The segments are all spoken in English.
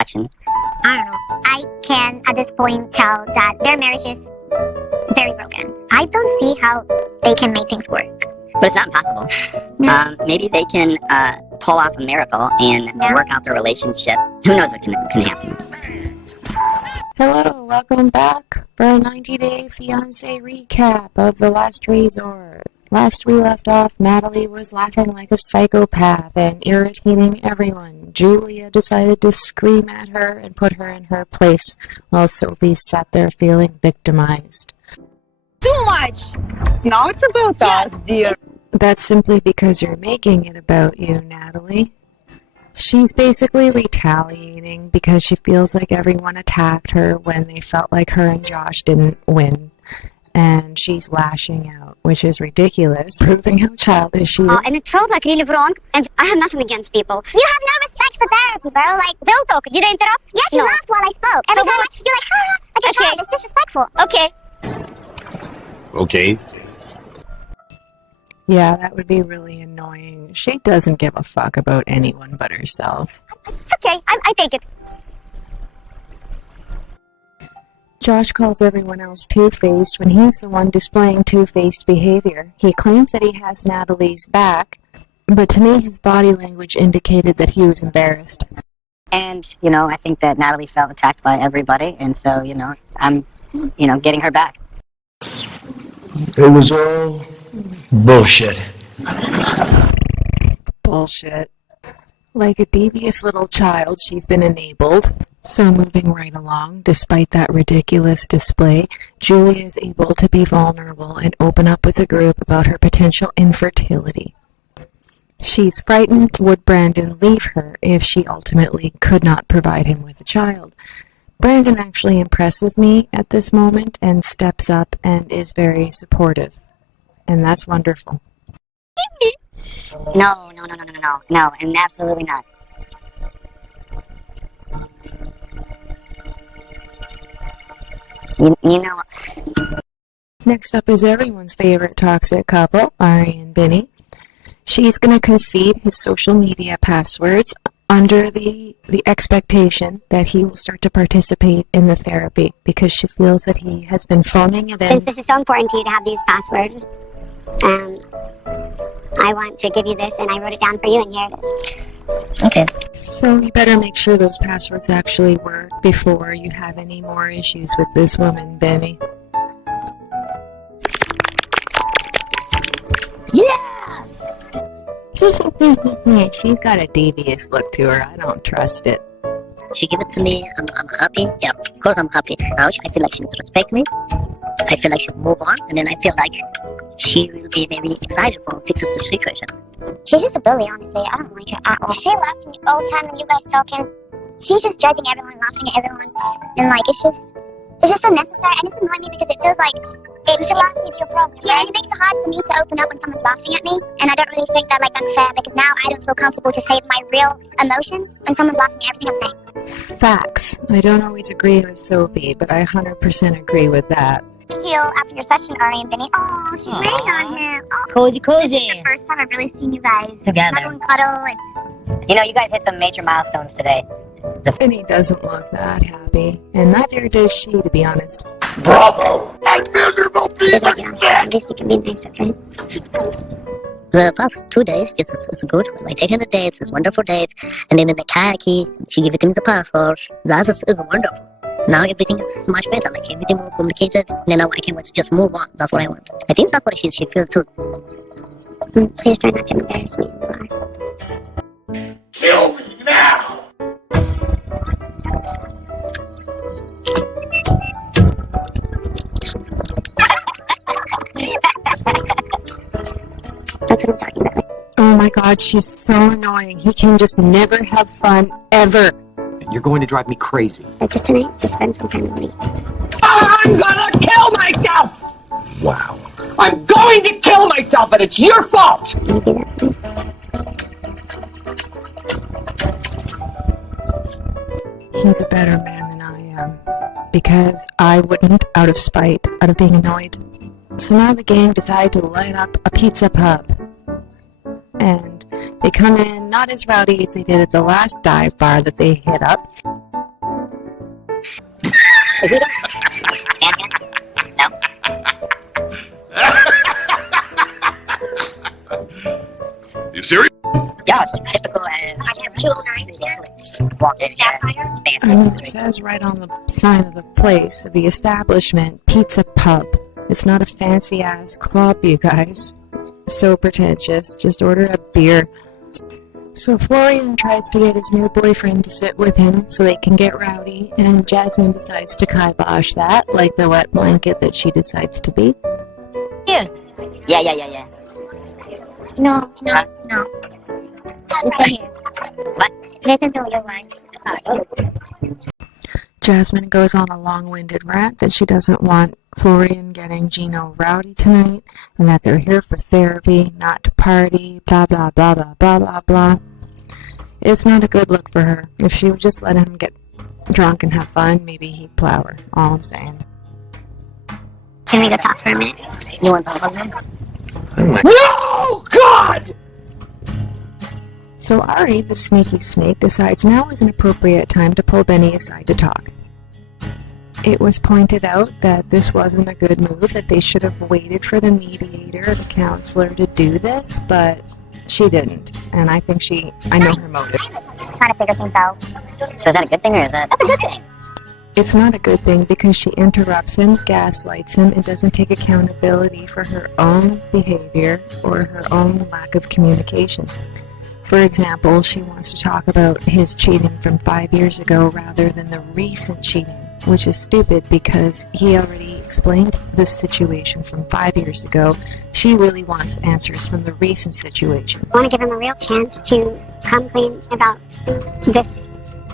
action. I don't know. I can, at this point, tell that their marriage is very broken. I don't see how they can make things work. But it's not impossible. Maybe they can pull off a miracle and work out their relationship. Who knows what can happen. Hello, welcome back for a 90-day Fiancé recap of The Last Resort. Last we left off, Natalie was laughing like a psychopath and irritating everyone. Julia decided to scream at her and put her in her place, while Sophie sat there feeling victimized. Too much! Now it's about us, dear. That's simply because you're making it about you, Natalie. She's basically retaliating because she feels like everyone attacked her when they felt like her and Josh didn't win. And she's lashing out, which is ridiculous, proving how childish she is. And it felt like really wrong, and I have nothing against people. You have no respect for therapy, bro. Like, don't talk. Did I interrupt? Yes, you laughed while I spoke. Every time you're like, ha, like a child. It's disrespectful. Okay. Yeah, that would be really annoying. She doesn't give a fuck about anyone but herself. It's okay. I take it. Josh calls everyone else two-faced when he's the one displaying two-faced behavior. He claims that he has Natalie's back, but to me his body language indicated that he was embarrassed. And, I think that Natalie felt attacked by everybody, and so, I'm, getting her back. It was all bullshit. Bullshit. Like a devious little child, she's been enabled. So moving right along, despite that ridiculous display, Julia is able to be vulnerable and open up with the group about her potential infertility. She's frightened would Brandon leave her if she ultimately could not provide him with a child. Brandon actually impresses me at this moment and steps up and is very supportive. And that's wonderful. No, and absolutely not. You know. Next up is everyone's favorite toxic couple, Ari and Binny. She's going to concede his social media passwords under the expectation that he will start to participate in the therapy because she feels that he has been phoning it in. Since this is so important to you to have these passwords, I want to give you this, and I wrote it down for you, and here it is. Okay. So you better make sure those passwords actually work before you have any more issues with this woman, Benny. Yes! She's got a devious look to her. I don't trust it. She gave it to me. I'm happy. Yeah, of course I'm happy. Now I feel like she needs to respect me. I feel like she'll move on, and then I feel like she will be maybe excited for fixing the situation. She's just a bully, honestly. I don't like her at all. She laughed at me all the time when you guys talking. She's just judging everyone, laughing at everyone, and like it's just unnecessary, and it's annoying me because it feels like it should laugh with your problem. Yeah, and it makes it hard for me to open up when someone's laughing at me, and I don't really think that like that's fair because now I don't feel comfortable to say my real emotions when someone's laughing at everything I'm saying. Facts. I don't always agree with Sophie, but I 100% agree with that. I feel after your session, Ari and Binny. Oh, she's laying on him. Oh, Cozy. This is the first time I've really seen you guys Together. snuggle and cuddle. And You guys hit some major milestones today. Binny doesn't look that happy, and neither does she, to be honest. Bravo! I'm miserable piece of yes, at least you can be nice, okay? The past 2 days just is good. Like taking the dates, it's wonderful dates, and then in the kayaking, she gave him the password. That is wonderful. Now everything is much better. Like everything more complicated. And now I can just move on. That's what I want. I think that's what she feels too. Please try not to embarrass me. Kill me now! That's what I'm talking about. Oh my god, she's so annoying. He can just never have fun, ever. You're going to drive me crazy. Just tonight, just spend some time with me. I'm gonna kill myself! Wow. I'm going to kill myself, and it's your fault! Can you do that for me? He's a better man than I am. Because I wouldn't, out of spite, out of being annoyed. So now the gang decide to light up a pizza pub. And they come in not as rowdy as they did at the last dive bar that they hit up. If we don't... No? You serious? Yeah, it's like typical as walking space. It says right on the sign of the place, the establishment, Pizza Pub. It's not a fancy-ass club, you guys. So pretentious. Just order a beer. So Florian tries to get his new boyfriend to sit with him so they can get rowdy, and Jasmine decides to kibosh that, like the wet blanket that she decides to be. Here. Yeah. No. Okay. What? Listen to your words. Jasmine goes on a long-winded rant that she doesn't want Florian getting Gino rowdy tonight, and that they're here for therapy, not to party, blah blah blah blah blah blah blah. It's not a good look for her. If she would just let him get drunk and have fun, maybe he'd plow her. All I'm saying. Can we go talk for a minute? You want to talk about them? No! God! So Ari, the sneaky snake, decides now is an appropriate time to pull Benny aside to talk. It was pointed out that this wasn't a good move, that they should have waited for the mediator, the counselor, to do this, but she didn't. And I think I know her motive. Trying to figure things out. So is that a good thing or is that... That's a good thing. It's not a good thing because she interrupts him, gaslights him, and doesn't take accountability for her own behavior or her own lack of communication. For example, she wants to talk about his cheating from 5 years ago rather than the recent cheating, which is stupid because he already explained this situation from 5 years ago. She really wants answers from the recent situation. I want to give him a real chance to come clean about this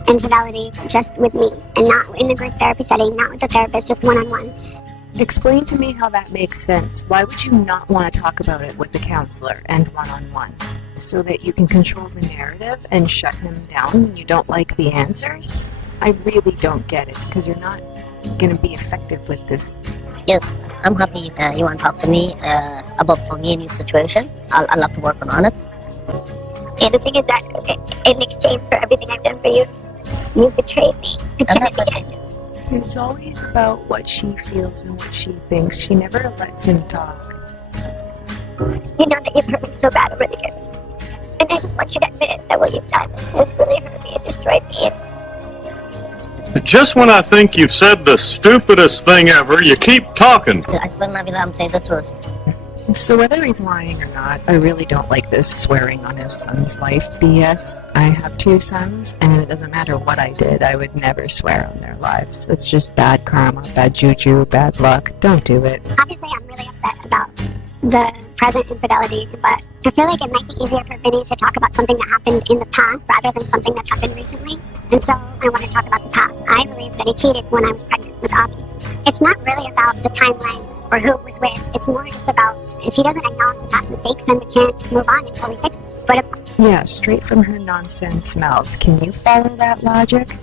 infidelity just with me and not in a group therapy setting, not with the therapist, just one-on-one. Explain to me how that makes sense. Why would you not want to talk about it with the counselor and one-on-one? So that you can control the narrative and shut him down when you don't like the answers? I really don't get it, because you're not going to be effective with this. Yes, I'm happy you want to talk to me about for me in your situation. I'd love to work on it. And the thing is that in exchange for everything I've done for you, you betrayed me. I'm not betrayed you. It's always about what she feels and what she thinks. She never lets him talk. You know that you've hurt me so bad over the years. And I just want you to admit that what you've done has really hurt me and destroyed me. Just when I think you've said the stupidest thing ever, you keep talking. I swear my vida, I'm saying the truth. So whether he's lying or not, I really don't like this swearing on his son's life BS. I have 2 sons, and it doesn't matter what I did, I would never swear on their lives. It's just bad karma, bad juju, bad luck. Don't do it. Obviously, I'm really upset about the present infidelity, but I feel like it might be easier for Vinny to talk about something that happened in the past rather than something that's happened recently. And so I want to talk about the past. I believe that he cheated when I was pregnant with Abby. It's not really about the timeline or who it was with. It's more just about if he doesn't acknowledge the past mistakes, then we can't move on until we fix it. But Yeah, straight from her nonsense mouth. Can you follow that logic?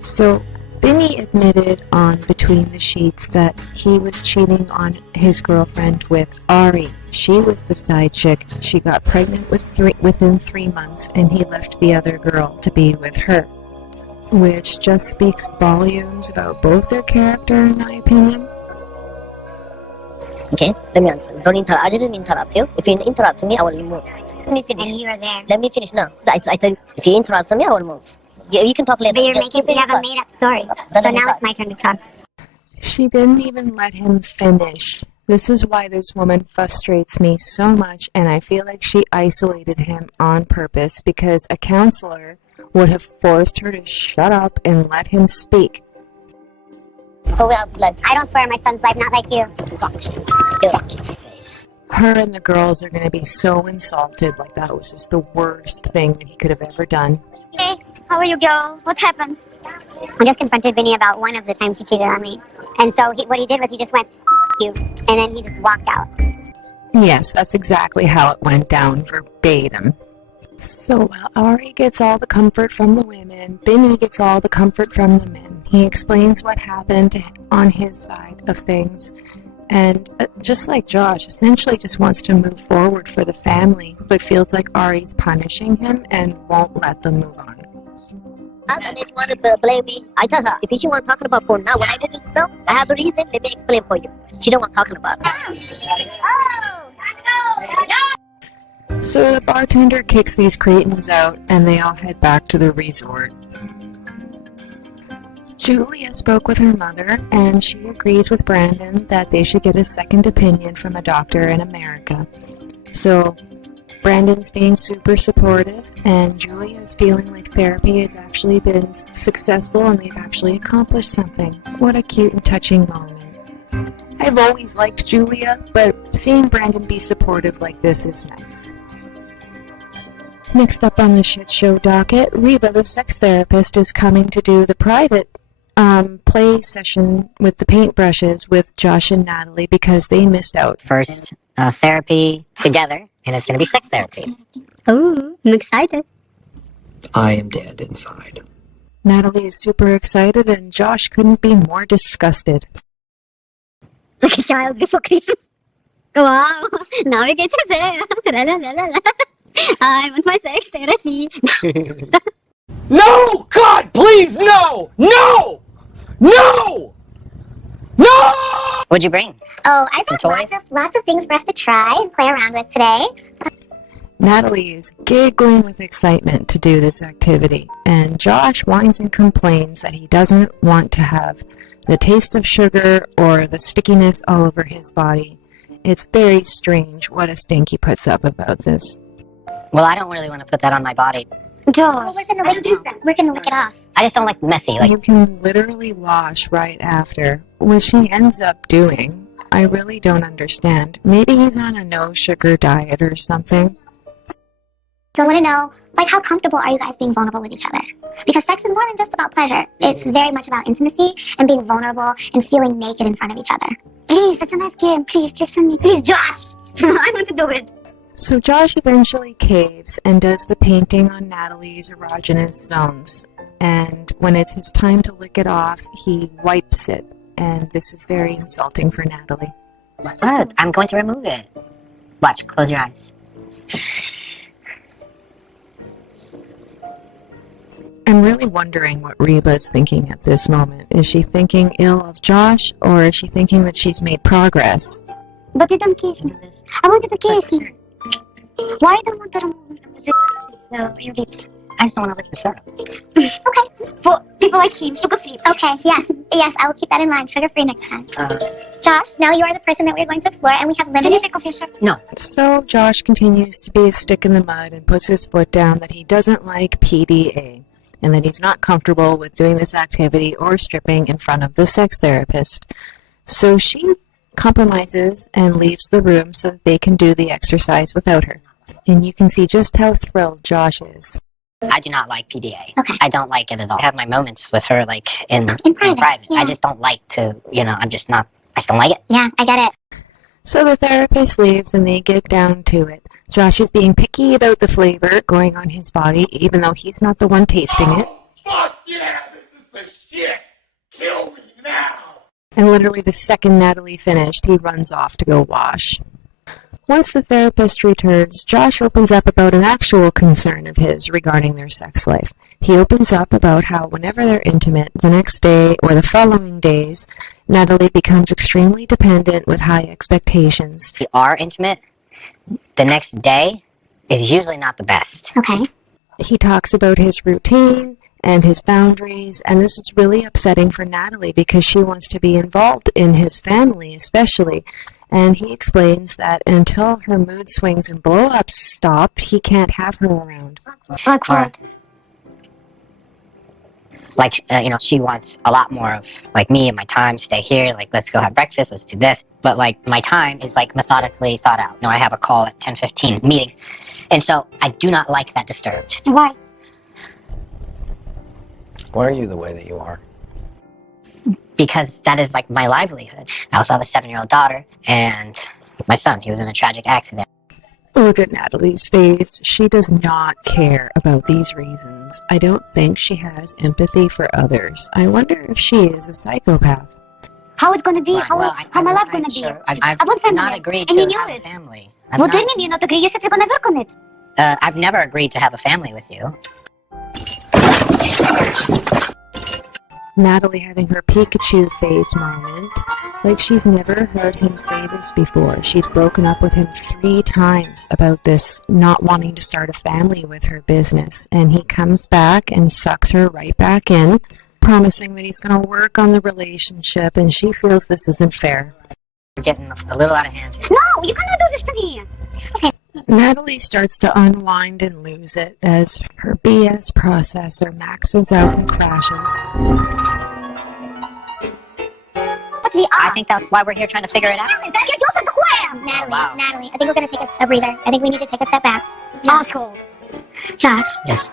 So, Binny admitted on Between the Sheets that he was cheating on his girlfriend with Ari. She was the side chick. She got pregnant within 3 months, and he left the other girl to be with her. Which just speaks volumes about both their character, in my opinion. Okay, let me answer. I didn't interrupt you. If you interrupt me, I will move. Let me finish. and you were there. Let me finish now. I told you, if you interrupt me, I will move. You can talk later. But you have a made-up story. So now it's my turn to talk. She didn't even let him finish. This is why this woman frustrates me so much, and I feel like she isolated him on purpose because a counselor would have forced her to shut up and let him speak. So we have like, I don't swear on my son's life, not like you. fuck his face. Her and the girls are going to be so insulted, like that was just the worst thing that he could have ever done. Hey, how are you, girl? What happened? I just confronted Vinny about one of the times he cheated on me. And so what he did was he just went, you, and then he just walked out. Yes, that's exactly how it went down, verbatim. So while Ari gets all the comfort from the women, Binny gets all the comfort from the men. He explains what happened on his side of things. And just like Josh, essentially just wants to move forward for the family, but feels like Ari's punishing him and won't let them move on. And she wanted to blame me. I tell her, if she want talking about for now, when I did this stuff, I have a reason. Let me explain for you. She don't want talking about it. So the bartender kicks these cretins out, and they all head back to the resort. Julia spoke with her mother, and she agrees with Brandon that they should get a second opinion from a doctor in America. So Brandon's being super supportive, and Julia's feeling like therapy has actually been successful and they've actually accomplished something. What a cute and touching moment. I've always liked Julia, but seeing Brandon be supportive like this is nice. Next up on the shit show docket, Reba, the sex therapist, is coming to do the private play session with the paintbrushes with Josh and Natalie because they missed out. First therapy together, and it's going to be sex therapy. Oh, I'm excited. I am dead inside. Natalie is super excited, and Josh couldn't be more disgusted. Like a child before Christmas. Wow, now we get to say, la la la la la. I want my sex therapy. No! God, please, no! No! No! No! What'd you bring? Oh, I Some brought toys? lots of things for us to try and play around with today. Natalie is giggling with excitement to do this activity, and Josh whines and complains that he doesn't want to have the taste of sugar or the stickiness all over his body. It's very strange what a stink he puts up about this. Well, I don't really want to put that on my body. Well, we're gonna lick it off. I just don't like messy. You can literally wash right after, which he ends up doing. I really don't understand. Maybe he's on a no-sugar diet or something. So I want to know, like, how comfortable are you guys being vulnerable with each other? Because sex is more than just about pleasure. It's very much about intimacy and being vulnerable and feeling naked in front of each other. Please, it's a nice game. Please for me. Please, Josh! I want to do it. So Josh eventually caves and does the painting on Natalie's erogenous zones. And when it's his time to lick it off, he wipes it. And this is very insulting for Natalie. What? I'm going to remove it. Watch, close your eyes. I'm really wondering what Reba's thinking at this moment. Is she thinking ill of Josh, or is she thinking that she's made progress? But you don't kiss me. I wanted to kiss you. Why you don't want to remove your lips? I just don't want to lick the syrup. Okay. For people like him, sugar-free. Okay, yes, I will keep that in mind. Sugar-free next time. Josh, now you are the person that we're going to explore, and we have limited pickle fish. No. So Josh continues to be a stick in the mud and puts his foot down that he doesn't like PDA, and that he's not comfortable with doing this activity or stripping in front of the sex therapist. So she compromises and leaves the room so that they can do the exercise without her. And you can see just how thrilled Josh is. I do not like PDA. Okay. I don't like it at all. I have my moments with her, like, in private. Yeah. I just don't like to, I'm just not, I just don't like it. Yeah, I get it. So the therapist leaves and they get down to it. Josh is being picky about the flavor going on his body, even though he's not the one tasting it. Fuck yeah, this is the shit. Kill me now. And literally the second Natalie finished, he runs off to go wash. Once the therapist returns, Josh opens up about an actual concern of his regarding their sex life. He opens up about how whenever they're intimate, the next day or the following days, Natalie becomes extremely dependent with high expectations. We are intimate. The next day is usually not the best. Okay. He talks about his routine and his boundaries, and this is really upsetting for Natalie because she wants to be involved in his family especially. And he explains that until her mood swings and blow-ups stop, he can't have her around. She wants a lot more of, like, me and my time, stay here, like, let's go have breakfast, let's do this. But, like, my time is, like, methodically thought out. I have a call at 10:15, meetings. And so I do not like that disturbed. Why? Why are you the way that you are? Because that is, like, my livelihood. I also have a 7-year-old daughter, and my son, he was in a tragic accident. Look at Natalie's face. She does not care about these reasons. I don't think she has empathy for others. I wonder if she is a psychopath. How it's gonna be? How my life gonna be? Sure. I I've want family. not agreed And to you knew have a it. family. What do you mean you not agree? You said you're gonna work on it. I've never agreed to have a family with you. Natalie having her Pikachu face moment. Like she's never heard him say this before. She's broken up with him 3 times about this not wanting to start a family with her business. And he comes back and sucks her right back in, promising that he's going to work on the relationship, and she feels this isn't fair. We're getting a little out of hand. No, you cannot do this to me. Okay. Natalie starts to unwind and lose it as her BS processor maxes out and crashes. I think that's why we're here trying to figure it out. Natalie, wow. Natalie, I think we're going to take a breather. I think we need to take a step back. Asshole. Josh. Yes.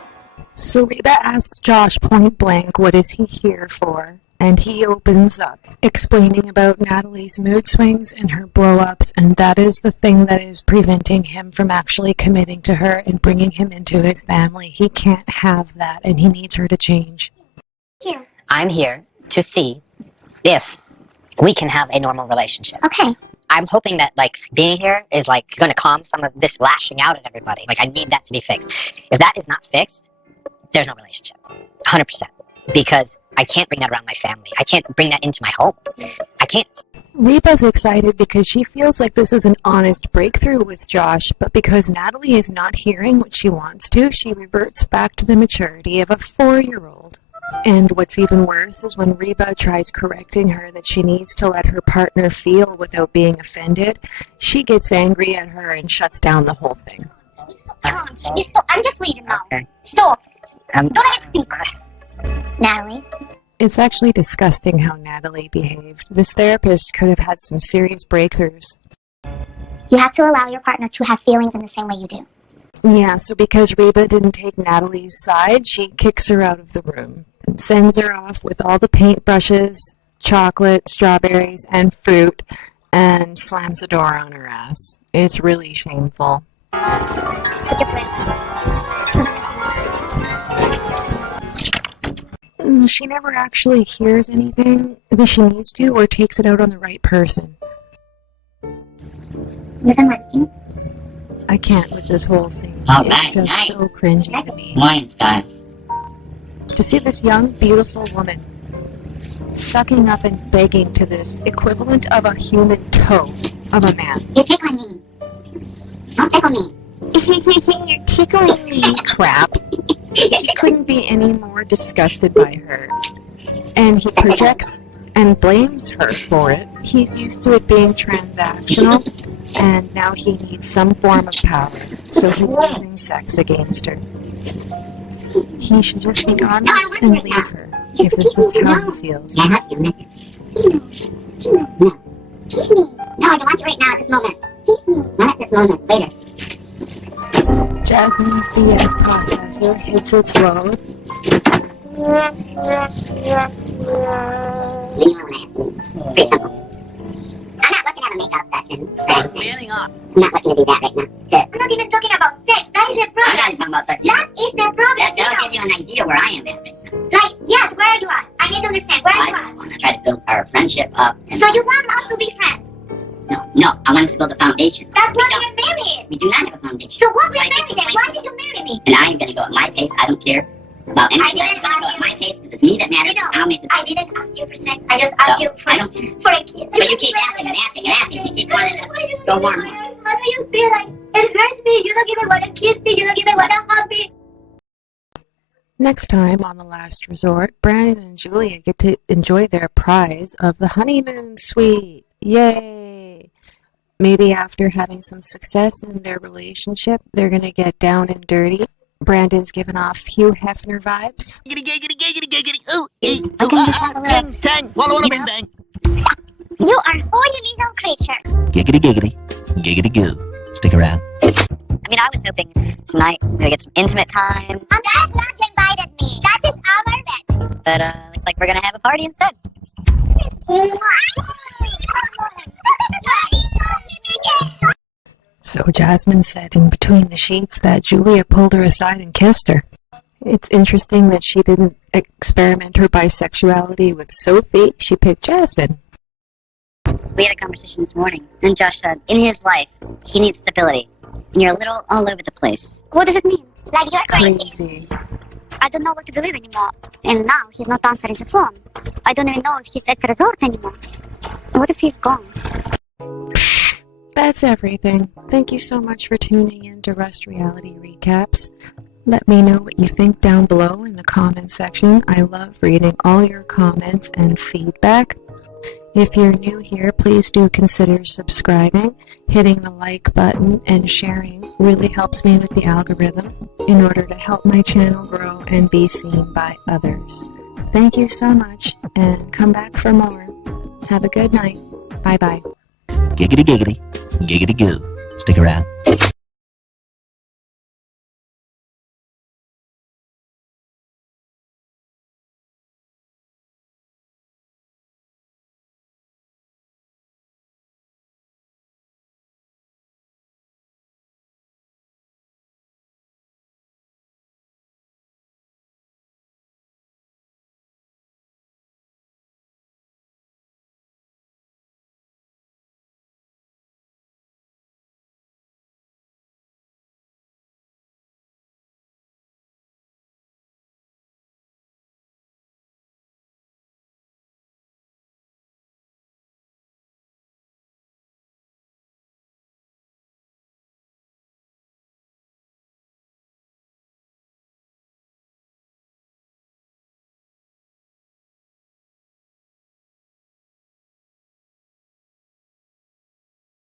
So Reba asks Josh point blank what is he here for, and he opens up, explaining about Natalie's mood swings and her blow-ups, and that is the thing that is preventing him from actually committing to her and bringing him into his family. He can't have that, and he needs her to change. Here. I'm here to see if we can have a normal relationship. Okay. I'm hoping that, like, being here is, like, going to calm some of this lashing out at everybody. Like, I need that to be fixed. If that is not fixed, there's no relationship. 100%. Because I can't bring that around my family. I can't bring that into my home. I can't. Reba's excited because she feels like this is an honest breakthrough with Josh, but because Natalie is not hearing what she wants to, she reverts back to the maturity of a 4-year-old. And what's even worse is when Reba tries correcting her that she needs to let her partner feel without being offended, she gets angry at her and shuts down the whole thing. Stop. I'm just leaving now. Okay. Stop. Don't let me speak. Natalie. It's actually disgusting how Natalie behaved. This therapist could have had some serious breakthroughs. You have to allow your partner to have feelings in the same way you do. Yeah, so because Reba didn't take Natalie's side, she kicks her out of the room and sends her off with all the paintbrushes, chocolate, strawberries, and fruit, and slams the door on her ass. It's really shameful. Put your She never actually hears anything that she needs to or takes it out on the right person. I can't with this whole scene. It's just so cringy to me. To see this young, beautiful woman sucking up and begging to this equivalent of a human toe of a man. You tickle me. Don't tickle me. You're tickling me, crap. He couldn't be any more disgusted by her. And he projects and blames her for it. He's used to it being transactional, and now he needs some form of power, so he's using sex against her. He should just be honest and leave her, if this is how he feels. I love you. Kiss me. No, I don't want you right now at this moment. Kiss me. Not at this moment. Later. Jasmine's BS processor hits its load. So you know what I ask? Pretty simple. I'm not looking at a makeout session. Manning up. I'm not looking to do that right now. I'm not even talking about sex. That is the problem. I'm not even talking about sex. That is the problem. That'll give you an idea where I am at right now. Like, yes, where are you at? I need to understand. Where are I you just at? want to try to build our friendship up. And So you want us to be friends? No, I want us to build a foundation. That's we why don't. we're married. We do not have a foundation. So what's your I married then? Why did you marry me? And I am going to go at my pace. I don't care about anything. I I'm didn't going to go ask at my pace because it's me that matters. You know, I'll make the I decision. didn't ask you for sex. I just asked you for, I don't care. for a kiss. But you keep asking and asking and asking. You keep wanting to go more and more. How do you feel like it hurts me? You don't even want to kiss me. You don't even want to hug me. Next time on The Last Resort, Brandon and Julia get to enjoy their prize of the honeymoon suite. Yay! Maybe after having some success in their relationship, they're going to get down and dirty. Brandon's giving off Hugh Hefner vibes. Ooh, bang, bang, walla walla bang bang. You are horny little creature. Giggity giggity. Giggity goo. Stick around. I mean, I was hoping tonight we're gonna get some intimate time, That's not invited me. That is our bed. but looks like we're gonna have a party instead. So Jasmine said in between the sheets that Julia pulled her aside and kissed her. It's interesting that she didn't experiment her bisexuality with Sophie. She picked Jasmine. We had a conversation this morning, and Josh said in his life he needs stability, and you're a little all over the place. What does it mean? Like you're crazy. Crazy. I don't know what to believe anymore. And now he's not answering the phone. I don't even know if he's at the resort anymore. What if he's gone? That's everything. Thank you so much for tuning in to Rust Reality Recaps. Let me know what you think down below in the comment section. I love reading all your comments and feedback. If you're new here, please do consider subscribing. Hitting the like button and sharing really helps me with the algorithm in order to help my channel grow and be seen by others. Thank you so much, and come back for more. Have a good night. Bye-bye. Giggity giggity. Giggity goo. Stick around.